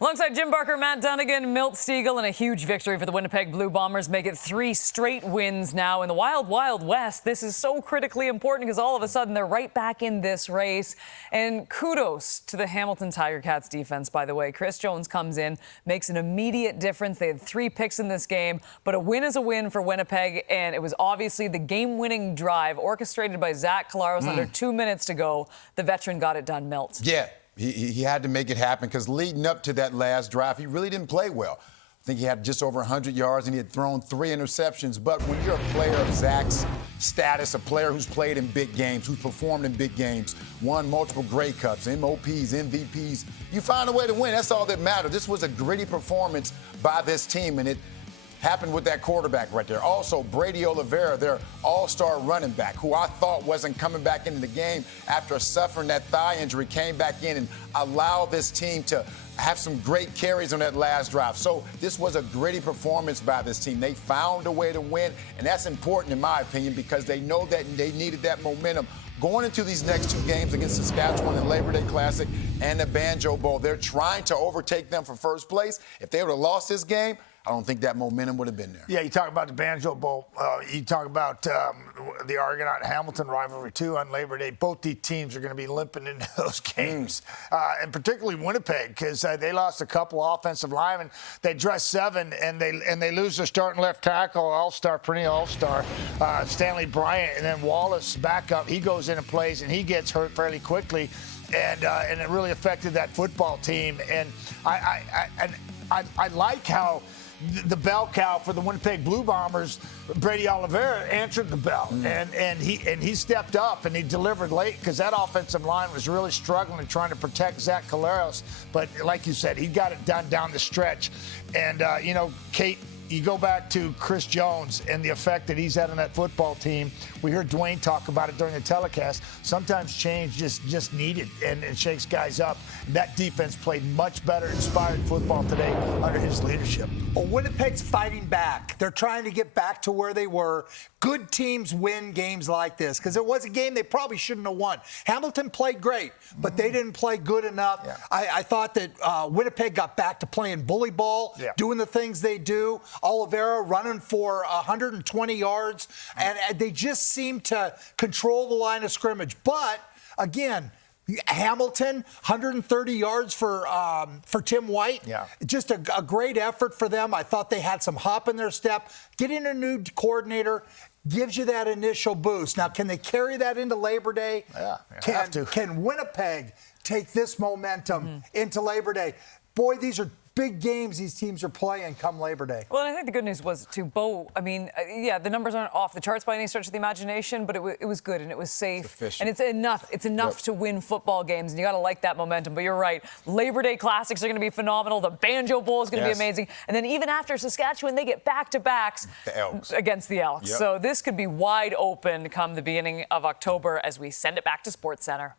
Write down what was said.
Alongside Jim Barker, Matt Dunnigan, Milt Stegall, and a huge victory for the Winnipeg Blue Bombers make it 3 straight wins now in the Wild, Wild West. This is so critically important because all of a sudden they're right back in this race. And kudos to the Hamilton Tiger Cats defense, by the way. Chris Jones comes in, makes an immediate difference. They had 3 picks in this game, but a win is a win for Winnipeg, and it was obviously the game-winning drive orchestrated by Zach Collaros under 2 minutes to go. The veteran got it done, Milt. Yeah. He had to make it happen because leading up to that last drive, he really didn't play well. I think he had just over 100 yards and he had thrown 3 interceptions. But when you're a player of Zach's status, a player who's played in big games, who's performed in big games, won multiple Grey Cups, MOPs, MVPs, you find a way to win. That's all that matters. This was a gritty performance by this team, and it happened with that quarterback right there. Also, Brady Oliveira, their all-star running back, who I thought wasn't coming back into the game after suffering that thigh injury, came back in and allowed this team to have some great carries on that last drive. So this was a gritty performance by this team. They found a way to win, and that's important in my opinion because they know that they needed that momentum going into these next 2 games against Saskatchewan and Labor Day Classic and the Banjo Bowl. They're trying to overtake them for first place. If they would have lost this game, I don't think that momentum would have been there. Yeah, you talk about the Banjo Bowl. You talk about the Argonaut-Hamilton rivalry, too, on Labor Day. Both these teams are going to be limping into those games, and particularly Winnipeg, because they lost a couple offensive linemen. They dress 7, and they lose their starting left tackle, all-star, perennial all-star, Stanley Bryant, and then Wallace back up. He goes in and plays, and he gets hurt fairly quickly, and it really affected that football team. And I like how the bell cow for the Winnipeg Blue Bombers, Brady Oliveira, answered the bell, and he stepped up and he delivered late because that offensive line was really struggling and trying to protect Zach Collaros. But like you said, he got it done down the stretch. And Kate, you go back to Chris Jones and the effect that he's had on that football team. We heard Dwayne talk about it during the telecast. Sometimes change just needed and shakes guys up. That defense played much better, inspired football today under his leadership. Well, Winnipeg's fighting back. They're trying to get back to where they were. Good teams win games like this because it was a game they probably shouldn't have won. Hamilton played great, but they didn't play good enough. Yeah. I thought that Winnipeg got back to playing bully ball, doing the things they do. Oliveira running for 120 yards, and they just seemed to control the line of scrimmage. But, again, Hamilton, 130 yards for Tim White. Yeah. Just a great effort for them. I thought they had some hop in their step. Getting a new coordinator gives you that initial boost. Now, can they carry that into Labor Day? Yeah, can Winnipeg take this momentum into Labor Day? Boy, these are big games these teams are playing come Labor Day. Well, and I think the good news was, too, Bo, I mean, yeah, the numbers aren't off the charts by any stretch of the imagination, but it was good and it was safe. And it's enough to win football games, and you got to like that momentum. But you're right. Labor Day Classics are going to be phenomenal. The Banjo Bowl is going to be amazing. And then even after Saskatchewan, they get back-to-backs against the Elks. So this could be wide open come the beginning of October as we send it back to SportsCenter.